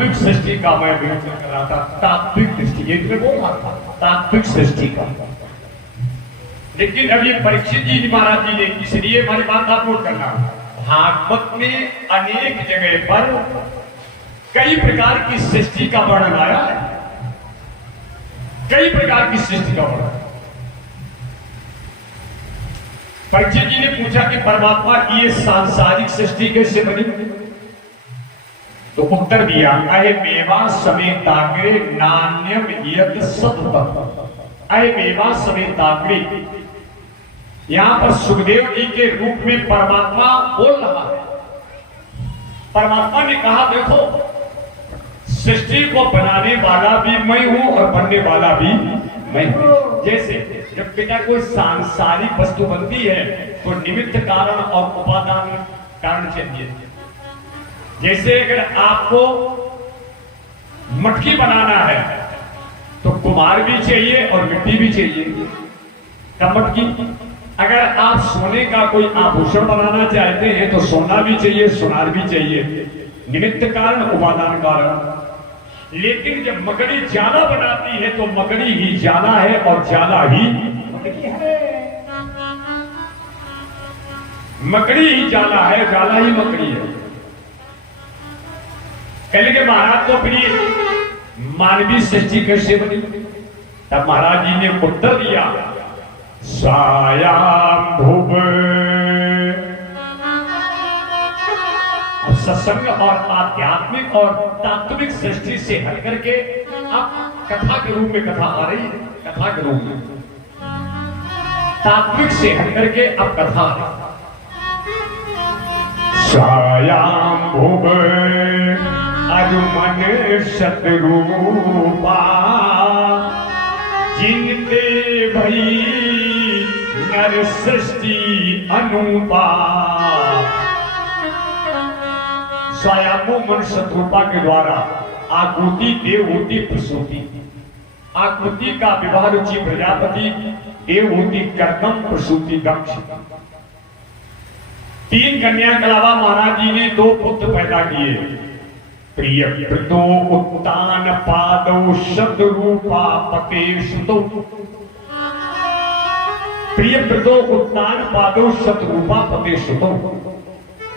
तात्विक सृष्टि का मैं विवेचन कर रहा था। तात्विक दृष्टि ये बोल रहा था, तात्विक सृष्टि का। लेकिन अब ये परीक्षित जी महाराज जी ने, इसलिए हमारी बात आप नोट करना, भागवत में अनेक जगह पर कई प्रकार की सृष्टि का वर्णन आया है, कई प्रकार की सृष्टि का वर्णन। परीक्षित जी ने पूछा कि परमात्मा की ये सांसारिक सृष्टि कैसे बनी, तो उत्तर दिया, अयमेवा समेताग्रे नान्यम यत् सततः। अयमेवा समेताग्रे, यहां पर सुखदेव जी के रूप में परमात्मा बोल रहा है। परमात्मा ने कहा, देखो सृष्टि को बनाने वाला भी मैं हूं और बनने वाला भी मैं हूं। जैसे जब बेटा कोई सांसारिक वस्तु बनती है तो निमित्त कारण और उपादान कारण चाहिए। जैसे अगर आपको मटकी बनाना है तो कुम्हार भी चाहिए और मिट्टी भी चाहिए, तब मटकी। अगर आप सोने का कोई आभूषण बनाना चाहते हैं तो सोना भी चाहिए, सुनार भी चाहिए, निमित्त कारण उपादान कारण। लेकिन जब मकड़ी जाला बनाती है तो मकड़ी ही जाला है और जाला ही मकड़ी है। मकड़ी ही जाला है, जाला ही मकड़ी है। कहने के महाराज तो फिर मानवीय सृष्टि कैसे बनी? तब महाराज जी ने उत्तर दिया, स्वायंभुव। सत्संग और आध्यात्मिक और तात्विक सृष्टि से हट करके अब कथा के रूप में कथा आ रही है, कथा के रूप में तात्विक से हट करके अब कथा आ रही। स्वायंभुव अरुमन शतरूपा, जिनते भई नर सृष्टि अनुपा। स्वयंभू मन शत्रुपा के द्वारा आकृति देवहूति प्रसूति, आकृति का विवाह रुचि प्रजापति, देवहूति कर्दम प्रसूति दक्ष। तीन कन्या के अलावा महाराज जी ने दो पुत्र पैदा किए। प्रिय प्रदो उत्तान पादौ शतरूपा पते सुतो। प्रिय प्रदो उत्तान पादौ शतरूपा पते सुतो।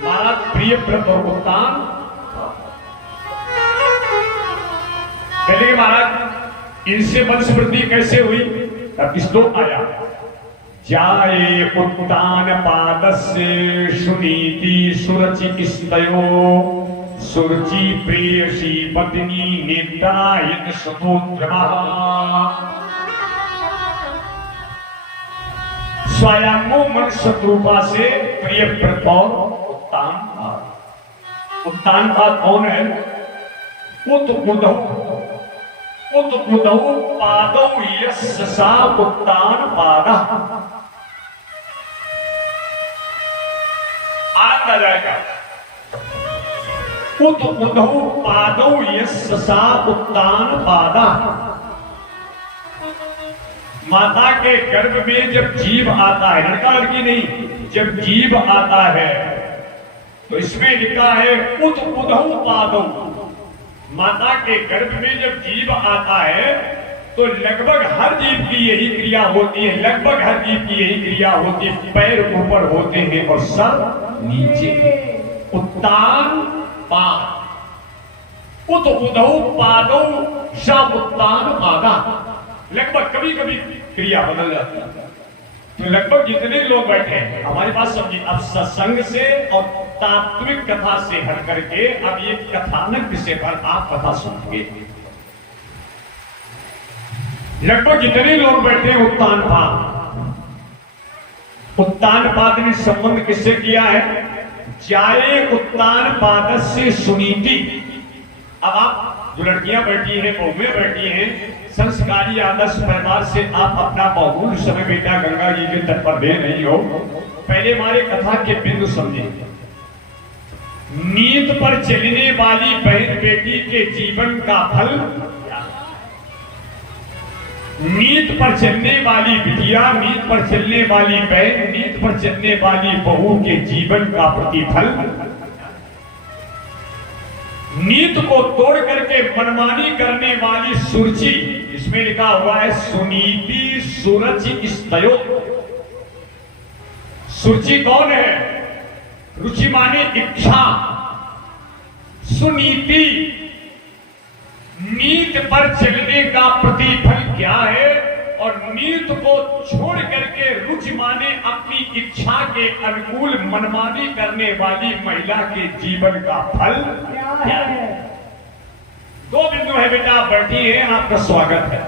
महाराज प्रिय व्रत और उत्तान, कहते कि महाराज इनसे वंश वृद्धि कैसे हुई? तब श्लोक आया, जाये उत्तान पादस्य सुनीति सुरचि स्तयो, सुरुचि प्रेयसी पत्नी नेत्रायन सुतोद्रमा। स्वयंभू मन शत्रुपा से प्रिय व्रत और उत्तान पाद कौन है? उत्तुदौ पादौ यस्य सा उत्तान पादा। आनंद आ जाएगा। उत्तुदौ पादौ यस्य सा उत्तान पादा। माता के गर्भ में जब जीव आता है, लड़का लड़की नहीं, जब जीव आता है तो इसमें लिखा है उत्तुदौ पादौ। माता के गर्भ में जब जीव आता है तो लगभग हर जीव की यही क्रिया होती है, लगभग हर जीव की यही क्रिया होती है। पैर ऊपर होते हैं और सर नीचे। उत्तान पाद, उत्तुदौ पादौ सा उत्तान पादा। लगभग कभी कभी क्रिया बदल जाती है। तो लगभग जितने लोग बैठे हैं हमारे पास समझिए, अब सत्संग से और तात्विक कथा से हट करके अब ये कथानक विषय पर आप कथा सुनेंगे। लगभग जितने लोग बैठे हैं उत्तान पाद, उत्तान पाद ने संबंध किससे किया है? जाए उत्तान पाद से सुनीति। अब आप जो लड़कियां बैठी हैं, बहुएं बैठी हैं, संस्कारी आदर्श परिवार से आप अपना बहुल समय बेटा गंगा जी के तट पर दे नहीं हो। पहले हमारे कथा के बिंदु समझे। नीत पर चलने वाली बहन बेटी के जीवन का फल, नीत पर चलने वाली बिटिया, नीत पर चलने वाली बहन, नीत पर चलने वाली बहू के जीवन का प्रतिफल। नीत को तोड़ करके मनमानी करने वाली सुरुचि, इसमें लिखा हुआ है सुनीति सुरुचि स्तयो। सुरुचि कौन है? रुचि माने इच्छा। सुनीति, नीत पर चलने का प्रतिफल क्या है? और नीत को छोड़ करके रुचि माने अपनी इच्छा के अनुकूल मनमानी करने वाली महिला के जीवन का फल क्या है? दो बिंदु है बेटा, आप बैठी हैं, आपका स्वागत है।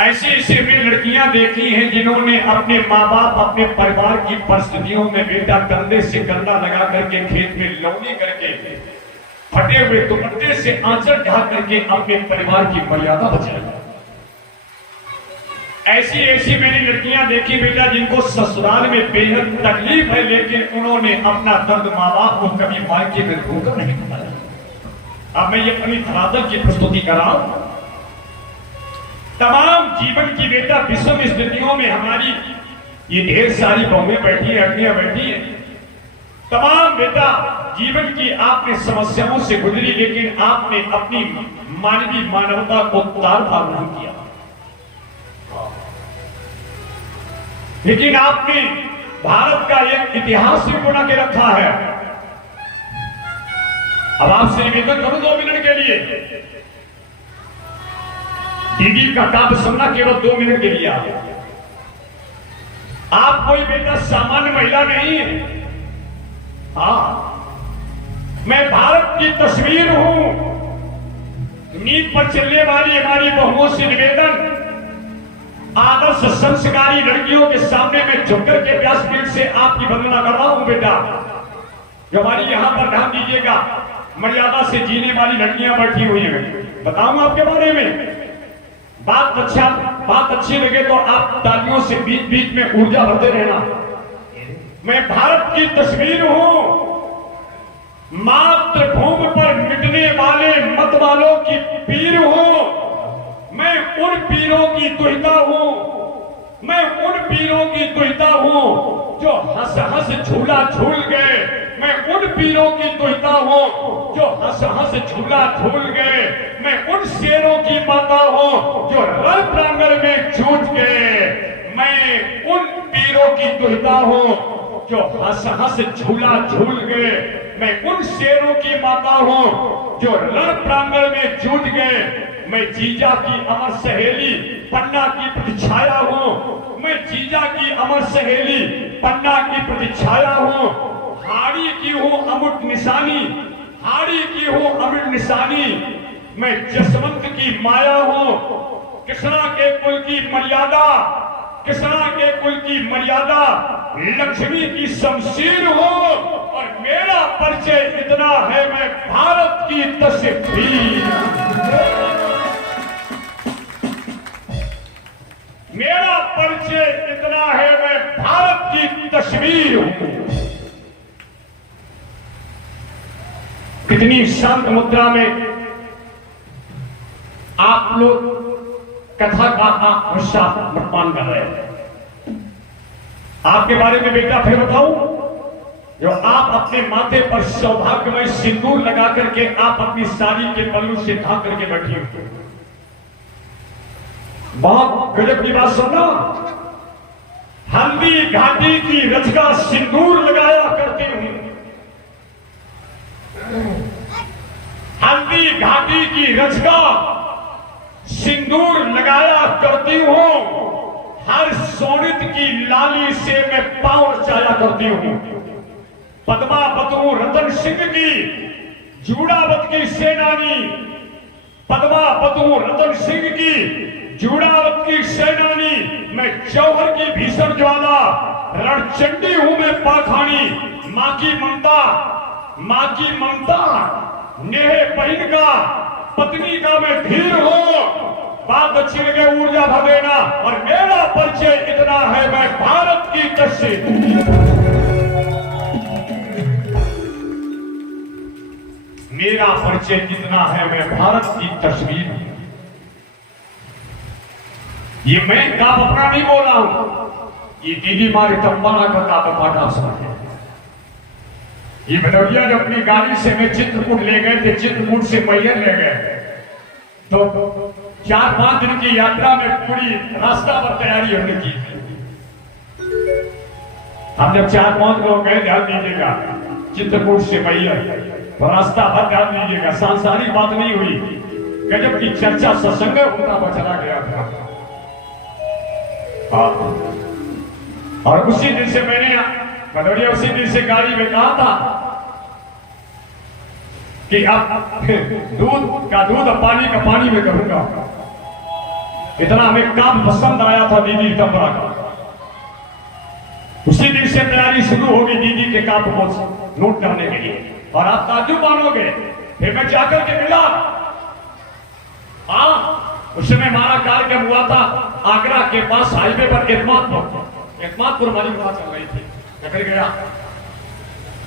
ऐसी ऐसी भी लड़कियां देखी हैं जिन्होंने अपने माँ बाप, अपने परिवार की परिस्थितियों में बेटा कंधे से कंधा लगा करके खेत में लौनी करके फटे हुए दुपट्टे से आंचल ढक करके अपने परिवार की मर्यादा बचाई। ऐसी ऐसी मैंने लड़कियां देखी बेटा जिनको ससुराल में बेहद तकलीफ है, लेकिन उन्होंने अपना दर्द माँ बाप को कभी मायके में धोखा नहीं बताया। अब मैं ये अपनी धरातल की प्रस्तुति कर रहा हूं। तमाम जीवन की बेटा विषम स्थितियों में हमारी ये ढेर सारी बहुएं बैठी है, अग्नियां बैठी है, तमाम बेटा जीवन की आपने समस्याओं से गुजरी, लेकिन आपने अपनी मानवीय मानवता को तार तार नहीं किया। लेकिन आपने भारत का एक इतिहास भी बना के रखा है। अब आपसे निवेदन करूं 2 मिनट के लिए, दीदी का काव्य सुनना केवल 2 मिनट के लिए। आप कोई बेटा सामान्य महिला नहीं है। हाँ, मैं भारत की तस्वीर हूं। नीत पर चलने वाली हमारी बहुओं से निवेदन, आदर्श संस्कारी लड़कियों के सामने मैं झुककर के व्यासपीठ से आपकी वंदना कर रहा हूं बेटा। जो हमारी यहां पर ध्यान दीजिएगा, मर्यादा से जीने वाली लड़कियां बैठी हुई हैं। बताऊं आपके बारे में बात अच्छी लगे तो आप तालियों से बीच बीच में ऊर्जा भरते रहना। मैं भारत की तस्वीर हूं। मातृभूमि पर मिटने वाले मत वालों की पीर हूं। मैं उन पीरों की दुहिता हूं। मैं उन पीरों की दुहिता हूं जो हंस हंस झूला झूल गए। मैं उन पीरों की दुहिता हूं जो हंस हंस झूला झूल गए। मैं उन शेरों की माता हूं जो रण प्रांगण में जूझ गए। मैं उन पीरों की दुहिता हूं जो हंस हंस झूला झूल गए। मैं उन शेरों की माता हूं जो रण प्रांगण में जूझ गए। मैं जीजा की अमर सहेली पन्ना की प्रतिछाया हूं। मैं जीजा की अमर सहेली पन्ना की प्रतिछाया हूं। हाड़ी की हूं अमुट निशानी, हाड़ी की हूं अमुट निशानी। मैं जसवंत की माया हूं। कृष्णा के कुल की मर्यादा, कृष्णा के कुल की मर्यादा लक्ष्मी की शमशीर हूं। और मेरा परिचय इतना है, मैं भारत की तस्वीर। मेरा परिचय इतना है, मैं भारत की तस्वीर हूं। कितनी शांत मुद्रा में आप लोग कथा का अनुष्ठान कर रहे हैं। आपके बारे में बेटा फिर बताऊं, जो आप अपने माथे पर सौभाग्यमय सिंदूर लगा करके आप अपनी साड़ी के पल्लू से ढक करके बैठी हो। बहुत गजब की बात सुनना। हल्दी घाटी की रचका सिंदूर लगाया करती हूं। हल्दी घाटी की रचका सिंदूर लगाया करती हूं। हर सोनित की लाली से मैं पांव चाया करती हूं। पद्मा बतू रतन सिंह की जूड़ावत की सेनानी, पद्मा बतू रतन सिंह की जूड़ावत की सेनानी। मैं जौहर की भीषण ज्वाला, रणचंडी हूं मैं पाखानी। मां की ममता, मां की ममता, नेह बहन का, पत्नी का मैं धीर हूं। बात अच्छी लगे ऊर्जा भर देना। और मेरा परिचय इतना है, मैं भारत की तस्वीर। मेरा परिचय इतना है, मैं भारत की तस्वीर हूं। ये मैं काव्य अपना नहीं बोल रहा हूं, ये दीदी मारी तंबाना का काव्य पाठ आप समझे। ये भदौरिया जो अपनी गाड़ी से मैं चित्रकूट ले गए थे, चित्रकूट से मैहर ले गए, तो 4-5 दिन की यात्रा में पूरी रास्ता पर तैयारी हमने की थी। हम जब 4-5 लोग गए, ध्यान दीजिएगा, चित्रकूट से मैहर, तो रास्ता भर ध्यान दीजिएगा, सांसारिक बात नहीं हुई, गजब की चर्चा सत्संग होता हुआ चला गया था। और उसी दिन से मैंने भदौरिया उसी दिन से गाड़ी में कहा था कि अब दूध का दूध और पानी का पानी में करूंगा। इतना हमें काम पसंद आया था दीदी तबरा का। उसी दिन से तैयारी शुरू होगी दीदी के काम को नोट करने के लिए। और आप ताज्जुब मानोगे, फिर मैं जाकर के मिला, उस समय हमारा कार्यक्रम हुआ था आगरा के पास हाईवे पर एतमादपुर हमारी बात चल रही थी। मैं गया,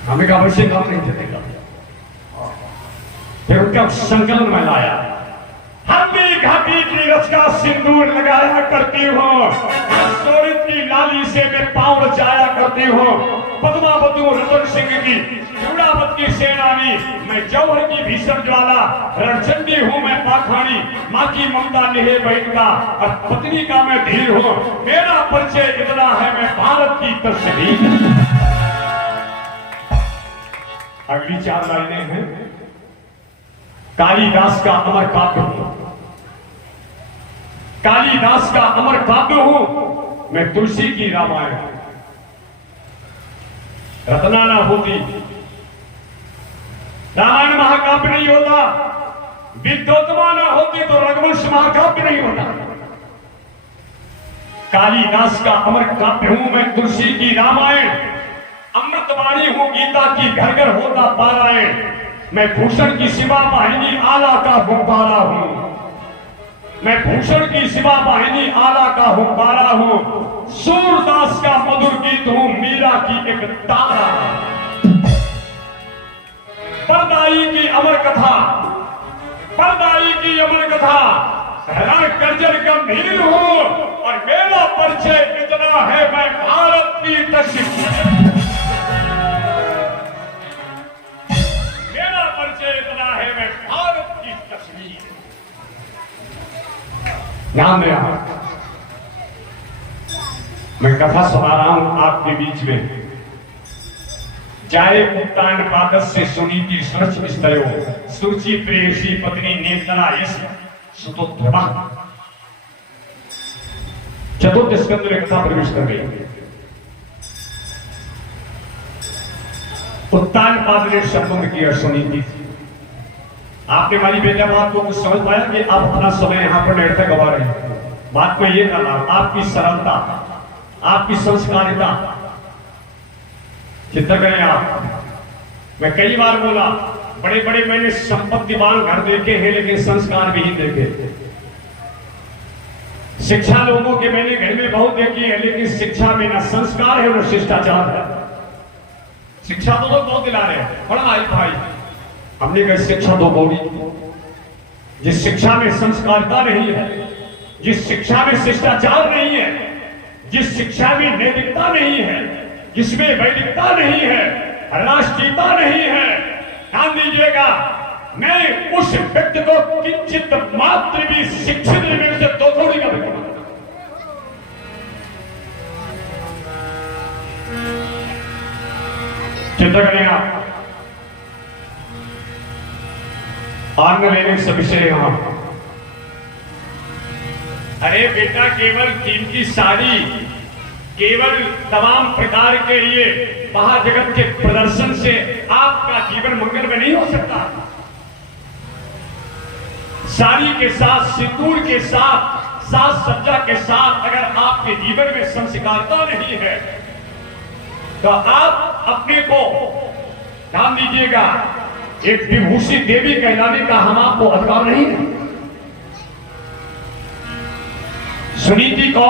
हमें कहा वैसे काम नहीं चलेगा, फिर उनका संकलन में लाया। हम भी घाटी की रचका सिंदूर लगाया करती हूँ, सोरित की लाली से मैं पांव रचाया करती हूँ, पद्मावतु रतन सिंह की चूड़ावत की सेनानी, मैं जौहर की भीषण ज्वाला, रणचंडी हूँ मैं पाखानी, माँ की ममता नेहे बैठता और पत्नी का मैं धीर हूँ, मेरा परिचय इतना है मैं भारत की तस्वीर। अगली 4 लाइनें हैं कालिदास का अमर काव्य हूं, कालिदास का अमर काव्य हूं मैं, तुलसी की रामायण। रत्ना ना होती रामायण महाकाव्य नहीं होता, विद्योतमा ना होती तो रघुवंश महाकाव्य नहीं होता। कालिदास का अमर काव्य हूं मैं, तुलसी की रामायण। अमृतवाणी हूं गीता की, घर घर होता पारायण। मैं भूषण की शिवा वाहिनी आला का गुब्बारा हूं, मैं भूषण की शिवा वाहिनी आला का गुब्बारा हूं। सूरदास का मधुर गीत हूं, मीरा की एक तारा। परदाई की अमर कथा, परदाई की अमर कथा, रण कर्जन गंभीर हूं और मेरा परिचय इतना है मैं भारत की तस्वीर। मेरा परिचय इतना है मैं भारत की तस्वीर। ध्यान देना, मैं कथा सुना रहा हूं आपके बीच में। जाए उत्तान पादस से सुनीति सुरच विस्तरो, सुरुचि प्रेयसी पत्नी नेतना यश सुतोत्तमा। चतुर्थ स्कंद में कथा प्रवेश कर गई। उत्तान पाद ने शब्दों किया सुनीति। आपने हमारी बेटा बात को कुछ समझ पाया कि आप अपना समय यहां पर बैठकर गवा रहे हैं। बात में यह कर रहा हूं, आपकी सरलता, आपकी संस्कारिता चिंता करें आप। मैं कई बार बोला, बड़े बड़े मैंने संपत्तिवान घर देखे हैं लेकिन संस्कार भी नहीं देखे। शिक्षा लोगों के मैंने घर में बहुत देखी है लेकिन शिक्षा में ना संस्कार है ना शिष्टाचार है। शिक्षा तो लोग बहुत दिला रहे हैं, बड़ा भाई हमने कहा शिक्षा तो बौड़ी। जिस शिक्षा में संस्कारिता नहीं है, जिस शिक्षा में शिष्टाचार नहीं है, जिस शिक्षा में नैतिकता नहीं है, जिसमें वैदिकता नहीं है, राष्ट्रीयता नहीं है, ध्यान दीजिएगा, मैं उस व्यक्ति को किंचित मात्र भी शिक्षित लेवल से दो थोड़ी का व्यक्ति। चिंता करें आप। आनंद लेने से विषय यहां, अरे बेटा केवल कीमती साड़ी, केवल तमाम प्रकार के ये महाजगत के प्रदर्शन से आपका जीवन मंगल में नहीं हो सकता। साड़ी के साथ, सिंदूर के साथ, साज सज्जा के साथ अगर आपके जीवन में संस्कारिता नहीं है तो आप अपने को, ध्यान दीजिएगा, एक विभूषी देवी कहलाने का हम आपको अधिकार नहीं है। सुनीति को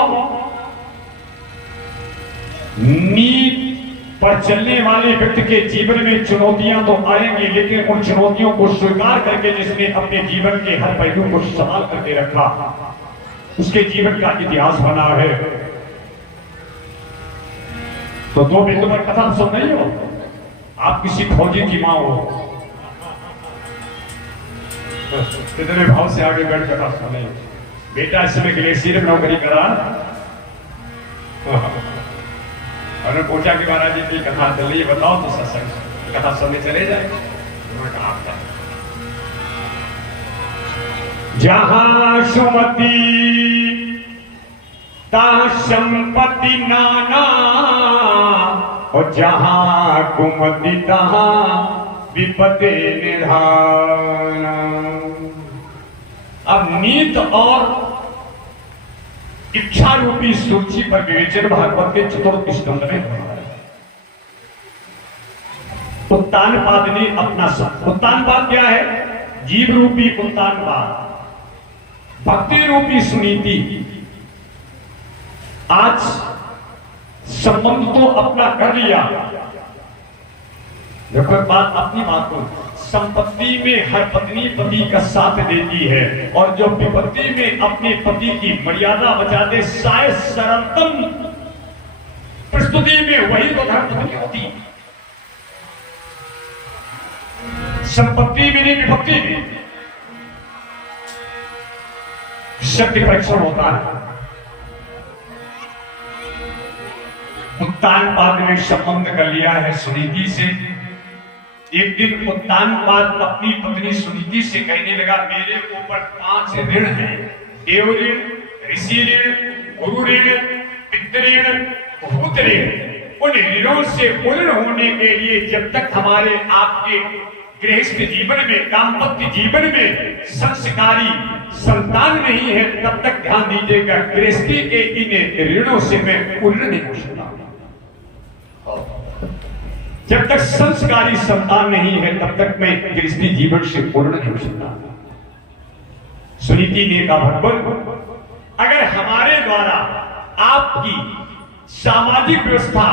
नीत पर चलने वाले व्यक्ति के जीवन में चुनौतियां तो आएंगी लेकिन उन चुनौतियों को स्वीकार करके जिसने अपने जीवन के हर पहलू को संभाल करके रखा, उसके जीवन का इतिहास बना है। तो 2 बिंदु पर कथा सुन रही हो, आप किसी फौजी की माँ हो, कितने भाव से आगे बैठ कर आप सुने, बेटा इस समय ग्लेशियर में नौकरी करा और पूछा कि महाराज जी की कथा चल रही है, बताओ तो सत्संग कथा सुनने चले जाए। जहां सुमति ता संपत्ति नाना, और जहां कुमति तहां विपत्ति निधाना। अब नीत और इच्छा रूपी सूची पर विवेचन भागवत के चतुर्थ स्कंद में हो रहा है। उत्तानपाद ने अपना सब, उत्तानपाद क्या है? जीव रूपी उत्तानपाद, भक्ति रूपी सुनीति। आज संबंध तो अपना कर लिया, देखो बात अपनी बात को, संपत्ति में हर पत्नी पति का साथ देती है, और जो विपत्ति में अपने पति की मर्यादा बचाते, शायद सरलतम प्रस्तुति में वही तो धर्म होती। संपत्ति में नहीं, विभक्ति में शक्ति परीक्षण होता है। उत्तानपाद ने संबंध कर लिया है सुनीति से। एक दिन उत्तानपाद अपनी पत्नी सुनीति से कहने लगा, मेरे ऊपर 5 ऋण हैं, देव ऋण, ऋषि ऋण, गुरु ऋण, पितृ ऋण, भूत ऋण। उन ऋणों से पूर्ण होने के लिए जब तक हमारे आपके गृहस्थ जीवन में, दाम्पत्य जीवन में संस्कारी संतान नहीं है, तब तक ध्यान दीजिएगा, गृहस्थी के इन ऋणों से मैं पूर्ण नहीं हो सकता। जब तक संस्कारी संतान नहीं है, तब तक मैं गृहस्थी जीवन से पूर्ण नहीं हो सकता। सुनीति ने कहा, भगवान अगर हमारे द्वारा आपकी सामाजिक व्यवस्था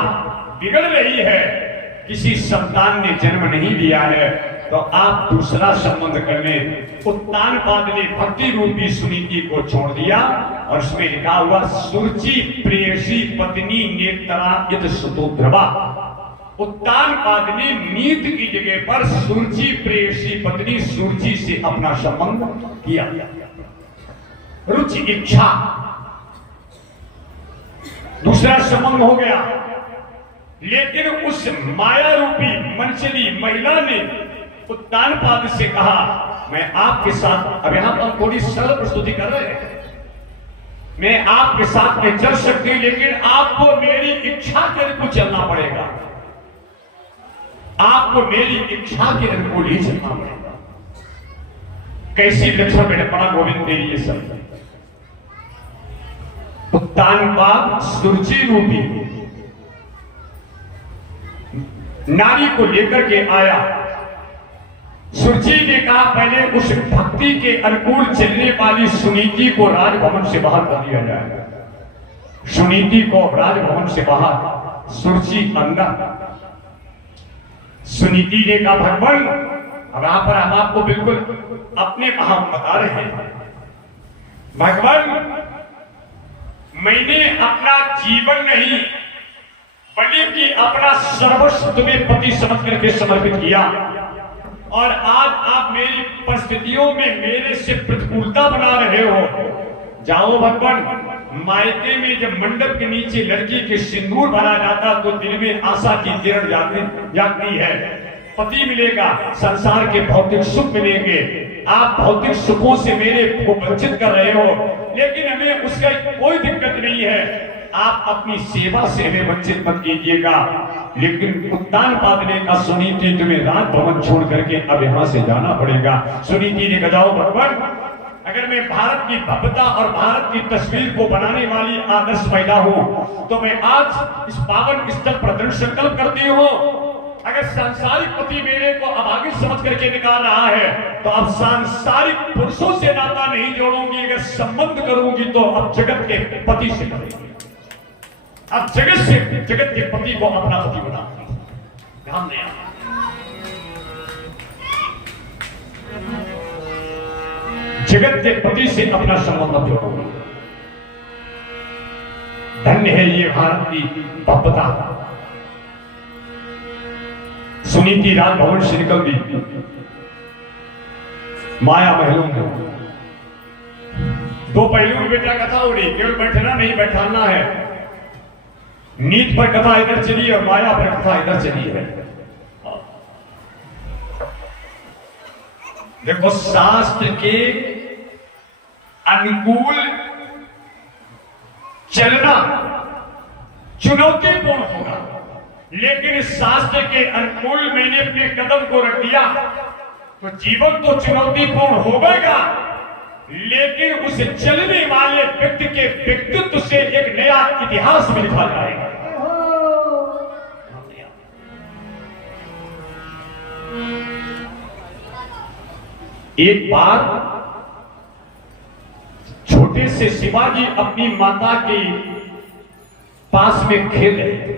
बिगड़ रही है, किसी संतान ने जन्म नहीं लिया है, तो आप दूसरा संबंध कर लें। उत्तानपाद ने भक्ति रूपी सुनीति को छोड़ दिया, और उसमें लिखा हुआ, सुरुचि प्रेयसी पत्नी नेत्रा यद सुतोद्रवा। उत्तानपाद ने नीत की जगह पर सुरुचि प्रेयसी पत्नी सुरुचि से अपना संबंध किया। रुचि इच्छा दूसरा संबंध हो गया, लेकिन उस माया रूपी मंचली महिला ने उत्तानपाद से कहा, मैं आपके साथ, अब यहां पर थोड़ी सरल प्रस्तुति कर रहे हैं, मैं आपके साथ में चल सकती हूं, लेकिन आपको मेरी इच्छा के अनुकूल चलना पड़ेगा, आपको मेरी इच्छा के अनुकूल ही चलना पड़ेगा। कैसी लक्षण में पड़ा गोविंद तेरी ये सब। उत्तानपाद सुरुचि रूपी नारी को लेकर के आया। सुरुचि ने कहा, पहले उस भक्ति के अनुकूल चलने वाली सुनीति को राजभवन से बाहर कर दिया जाए। सुनीति को राजभवन से बाहर, सुरुचि अंदर। सुनीति ने कहा, भगवान अब यहां पर हम आपको बिल्कुल अपने भाव बता रहे हैं, भगवान मैंने अपना जीवन नहीं बल्कि अपना सर्वस्व तुम्हें पति समझ करके समर्पित किया, और आज आप मेरी परिस्थितियों में मेरे से प्रतिकूलता बना रहे हो। जाओ भगवान, मायके में जब मंडप के नीचे लड़की के सिंदूर भरा जाता तो दिल में आशा की किरण जागती है, पति मिलेगा, संसार के भौतिक सुख मिलेंगे। आप भौतिक सुखों से मेरे को वंचित कर रहे हो, लेकिन हमें उसका कोई दिक्कत नहीं है, आप अपनी सेवा से हमें वंचित मत कीजिएगा। लेकिन उत्तानपाद ने कहा, सुनीति तुम्हें राजभवन छोड़ करके अब यहां से जाना पड़ेगा। सुनीति ने कहा, जाओ भगवान, अगर मैं भारत की भव्यता और भारत की तस्वीर को बनाने वाली आदर्श महिला हूं, तो मैं आज इस पावन स्थल पर दृढ़ संकल्प करती हूं, अगर सांसारिक पति मेरे को अभागित समझ करके निकाल रहा है, तो अब सांसारिक पुरुषों से नाता नहीं जोड़ूंगी, अगर संबंध करूंगी तो अब जगत के पति से करूंगी। अब जगत के पति को अपना पति बनाऊंगी। ध्यान दें, जगत के पति से अपना संबंध जोड़ूंगी। धन्य है ये भारत की भव्यता। सुनीति राजभवन से निकल दी माया महलों में। दो पहलू में बेटा कथा हो रही, केवल बैठना नहीं बैठाना है। नीत पर कथा इधर चली और माया पर कथा इधर चली है। देखो शास्त्र के अनुकूल चलना चुनौतीपूर्ण होगा, लेकिन शास्त्र के अनुकूल मैंने अपने कदम को रख दिया तो जीवन तो चुनौतीपूर्ण होगा, लेकिन उस चलने वाले व्यक्ति के व्यक्तित्व से एक नया इतिहास में लिखा जाएगा। एक बार छोटे से शिवाजी अपनी माता के पास में खेल रहे।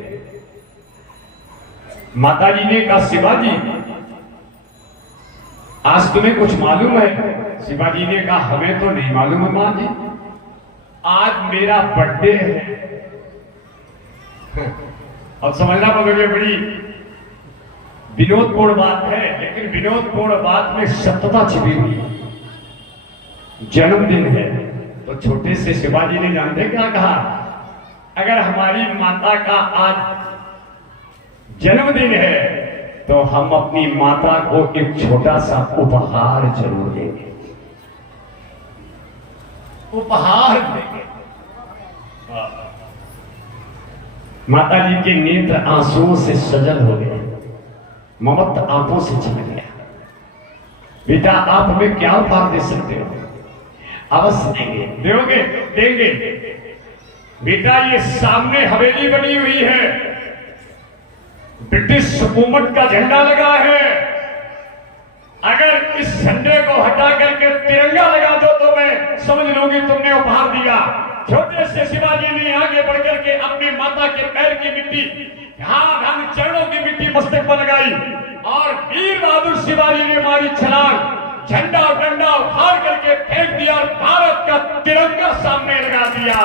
माता जी ने कहा, शिवाजी आज तुम्हें कुछ मालूम है? शिवाजी ने कहा, हमें तो नहीं मालूम है मां जी, आज मेरा बर्थडे है। अब समझना पड़ेगा, बड़ी विनोदपूर्ण बात है, लेकिन विनोदपूर्ण बात में सत्यता छिपी हुई है। जन्मदिन है तो छोटे से शिवाजी ने जानते क्या कहा, अगर हमारी माता का आज जन्मदिन है तो हम अपनी माता को एक छोटा सा उपहार जरूर देंगे, उपहार देंगे। माता जी के नेत्र आंसुओं से सजल हो गए, ममता आंखों से चल गया। बेटा आप हमें क्या उपहार दे सकते हो? अवश्य देंगे। दोगे? देंगे। बेटा ये सामने हवेली बनी हुई है, ब्रिटिश हुकूमत का झंडा लगा है, अगर इस झंडे को हटा करके तिरंगा लगा दो तो मैं समझ लूंगी तुमने उपहार दिया। छोटे से शिवाजी ने आगे बढ़कर के अपनी माता के पैर की मिट्टी, हाँ चरणों की मिट्टी मस्तक पर लगाई और वीर बहादुर शिवाजी ने मारी छलांग, झंडा और डंडा उखाड़ करके फेंक दिया और भारत का तिरंगा सामने लगा दिया।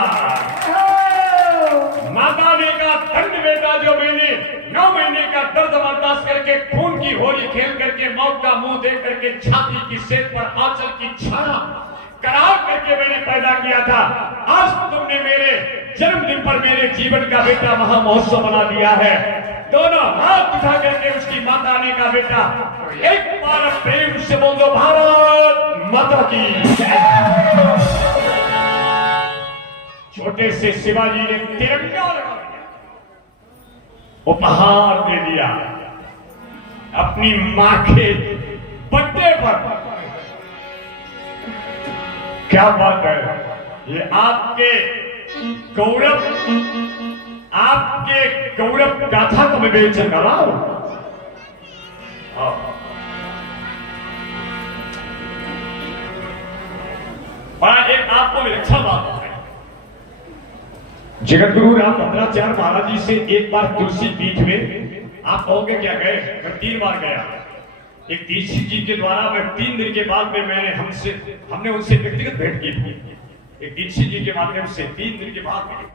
माता ने कहा, दंड बेटा जो मैंने 9 महीने का दर्द बर्दाश्त करके खून की होली खेल करके मौत का मुंह देख करके छाती की सेक पर आंचल की छाया करा करके मैंने पैदा किया था, आज तुमने मेरे जन्मदिन पर मेरे जीवन का बेटा महामहोत्सव बना दिया है। दोनों हाथ उठा करके उसकी माता ने कहा, बेटा एक बार प्रेम से बोल दो, भारत माता की। छोटे से शिवाजी ने तिरंगा लगा दिया, उपहार दे दिया अपनी मां के बर्थडे पर। क्या बात है, ये आपके गौरव गाथा को मैं बेचन कर रहा हूं। एक आपको अच्छा बात है, जगत गुरु राम भद्राचार्य महाराज जी से एक बार तुलसी पीठ में आप कहोगे क्या गए? मैं 3 बार गया। एक दीक्षित जी के द्वारा मैं 3 दिन के बाद में हमने उनसे व्यक्तिगत भेंट की थी। एक दीक्षित जी के माध्यम से 3 दिन के बाद